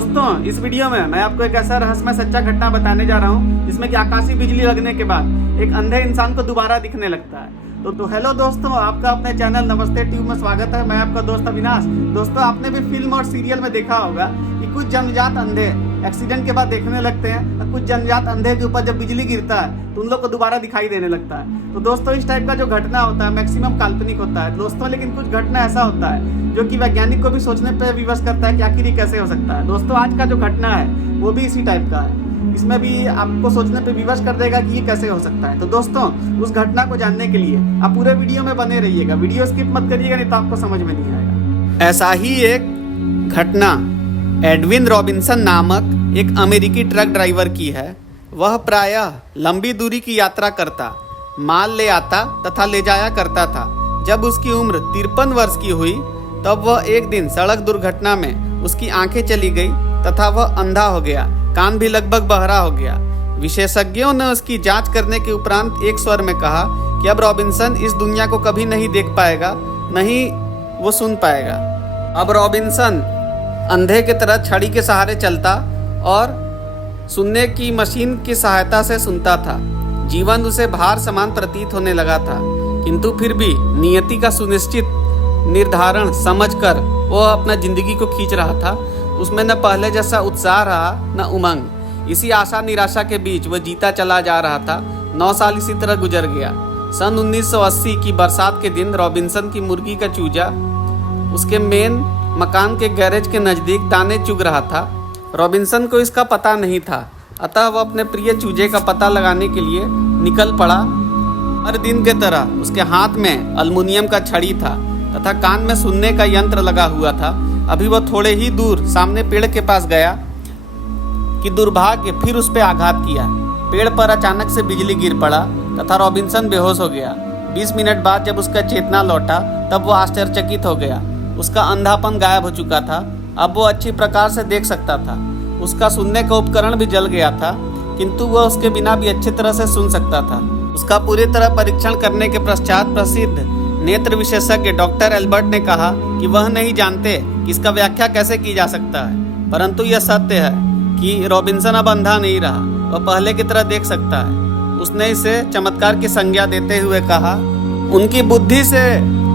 दोस्तों इस वीडियो में मैं आपको एक ऐसा रहस्यमय सच्चा घटना बताने जा रहा हूँ जिसमें कि आकाशीय बिजली लगने के बाद एक अंधे इंसान को दोबारा दिखने लगता है। तो हेलो दोस्तों, आपका अपने चैनल नमस्ते ट्यूब में स्वागत है। मैं आपका दोस्त अविनाश। दोस्तों आपने भी फिल्म और सीरियल में देखा होगा कि कुछ जन्मजात अंधे एक्सीडेंट के बाद देखने लगते हैं और कुछ जन्मजात अंधे के ऊपर जब बिजली गिरता है तो उन लोग को दोबारा दिखाई देने लगता है। तो दोस्तों इस टाइप का जो घटना होता है मैक्सिमम काल्पनिक होता है दोस्तों, लेकिन कुछ घटना ऐसा होता है जो कि वैज्ञानिक को भी सोचने पर विवश करता है कि आखिर ये कैसे हो सकता है। दोस्तों आज का जो घटना है वो भी इसी टाइप का है, इसमें भी आपको सोचने पे विवश कर देगा कि ये कैसे हो सकता है। तो दोस्तों उस घटना को जानने के लिए आप पूरे वीडियो में बने रहिएगा, वीडियो स्किप मत करिएगा नहीं तो आपको समझ में नहीं आएगा। ऐसा ही एक घटना एडविन रॉबिन्सन नामक एक अमेरिकी ट्रक ड्राइवर की है। वह प्रायः लंबी दूरी की यात्रा करता, माल ले आता तथा ले जाया करता था। जब उसकी उम्र 53 वर्ष की हुई तब वह एक दिन सड़क दुर्घटना में उसकी आंखें चली गई तथा वह अंधा हो गया, कान भी लगभग बहरा हो गया। विशेषज्ञों ने उसकी जांच करने के उपरांत एक स्वर में कहा कि अब रॉबिन्सन इस दुनिया को कभी नहीं देख पाएगा, नहीं वो सुन पाएगा। अब रॉबिन्सन अंधे की तरह छड़ी के सहारे चलता और सुनने की मशीन की सहायता से सुनता था। जीवन उसे भार समान प्रतीत होने लगा था, किंतु फिर भी नियति का सुनिश्चित निर्धारण समझकर वह अपना जिंदगी को खींच रहा था। उसमें न पहले जैसा उत्साह रहा न उमंग। इसी आशा निराशा के बीच वह जीता चला जा रहा था। 9 साल इसी तरह गुजर गया। सन 1980 की बरसात के दिन रॉबिन्सन की मुर्गी का चूजा उसके मेन मकान के गैरेज के नज़दीक दाने चुग रहा था। रॉबिन्सन को इसका पता नहीं था, अतः वह अपने प्रिय चूजे का पता लगाने के लिए निकल पड़ा। हर दिन के तरह उसके हाथ में अल्मुनियम का छड़ी था तथा कान में सुनने का यंत्र लगा हुआ था। अभी वह थोड़े ही दूर सामने पेड़ के पास गया कि दुर्भाग्य फिर उस पर आघात किया। पेड़ पर अचानक से बिजली गिर पड़ा तथा रॉबिन्सन बेहोश हो गया। 20 मिनट बाद जब उसका चेतना लौटा तब वह आश्चर्यचकित हो गया। उसका अंधापन गायब हो चुका था। अब वो अच्छी प्रकार से देख सकता था। उसका सुनने का उपकरण भी जल गया था, किंतु वह उसके बिना भी अच्छी तरह से सुन सकता था। उसका पूरी तरह परीक्षण करने के पश्चात प्रसिद्ध नेत्र विशेषज्ञ डॉक्टर एल्बर्ट ने कहा कि वह नहीं जानते कि इसका व्याख्या कैसे की जा सकता है, परंतु यह सत्य है कि रॉबिन्सन अब अंधा नहीं रहा, वह पहले की तरह देख सकता है। उसने इसे चमत्कार की संज्ञा देते हुए कहा, उनकी बुद्धि से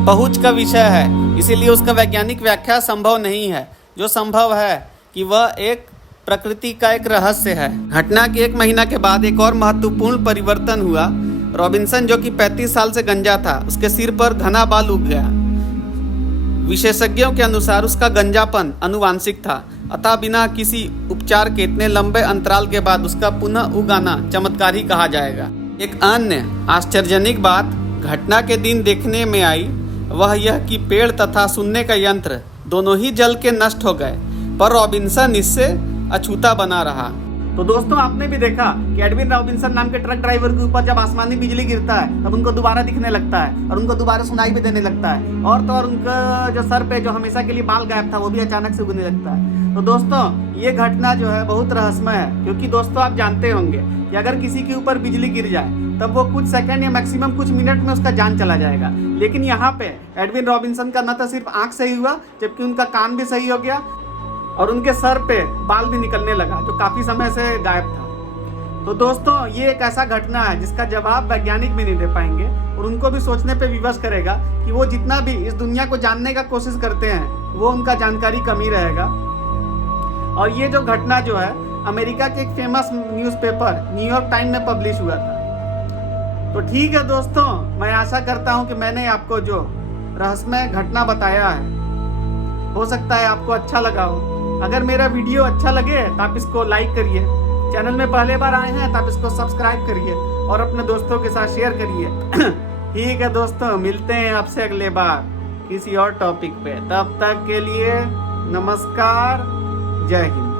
पहुंच का विषय है, इसीलिए उसका वैज्ञानिक व्याख्या संभव नहीं है। जो संभव है कि वह एक प्रकृति का एक रहस्य है। घटना के 1 महीना के बाद एक और महत्वपूर्ण परिवर्तन हुआ। रॉबिन्सन जो कि 35 साल से गंजा था, उसके सिर पर घना बाल उग गया। विशेषज्ञों के अनुसार उसका गंजापन अनुवांशिक था, अतः बिना किसी उपचार के इतने लंबे अंतराल के बाद उसका पुनः उगाना चमत्कार ही कहा जाएगा। एक अन्य आश्चर्यजनक बात घटना के दिन देखने में आई, वह यह कि पेड़ तथा सुनने का यंत्र दोनों ही जल के नष्ट हो गए, पर रॉबिन्सन इससे अछूता बना रहा। तो दोस्तों आपने भी देखा कि एडविन रॉबिन्सन नाम के ट्रक ड्राइवर के ऊपर जब आसमानी बिजली गिरता है तब उनको दोबारा दिखने लगता है और उनको दोबारा सुनाई भी देने लगता है। और तो और उनका जो सर पे जो हमेशा के लिए बाल गायब था वो भी अचानक से उगने लगता है। तो दोस्तों ये घटना जो है बहुत रहस्यमय है, क्योंकि दोस्तों आप जानते होंगे कि अगर किसी के ऊपर बिजली गिर जाए तब वो कुछ सेकंड या मैक्सिमम कुछ मिनट में उसका जान चला जाएगा। लेकिन यहाँ पे एडविन रॉबिन्सन का न तो सिर्फ आंख सही हुआ जबकि उनका कान भी सही हो गया और उनके सर पे बाल भी निकलने लगा जो काफी समय से गायब था। तो दोस्तों ये एक ऐसा घटना है जिसका जवाब वैज्ञानिक भी नहीं दे पाएंगे और उनको भी सोचने पे विवश करेगा कि वो जितना भी इस दुनिया को जानने का कोशिश करते हैं वो उनका जानकारी कम ही रहेगा। और ये जो घटना जो है अमेरिका के एक फेमस न्यूज़पेपर न्यूयॉर्क टाइम में पब्लिश हुआ था। तो ठीक है दोस्तों, मैं आशा करता हूँ कि मैंने आपको जो रहस्यमय घटना बताया है हो सकता है आपको अच्छा लगा हो। अगर मेरा वीडियो अच्छा लगे तो आप इसको लाइक करिए, चैनल में पहले बार आए हैं तो आप इसको सब्सक्राइब करिए और अपने दोस्तों के साथ शेयर करिए। ठीक है दोस्तों, मिलते हैं आपसे अगले बार किसी और टॉपिक पे। तब तक के लिए नमस्कार, जय हिंद।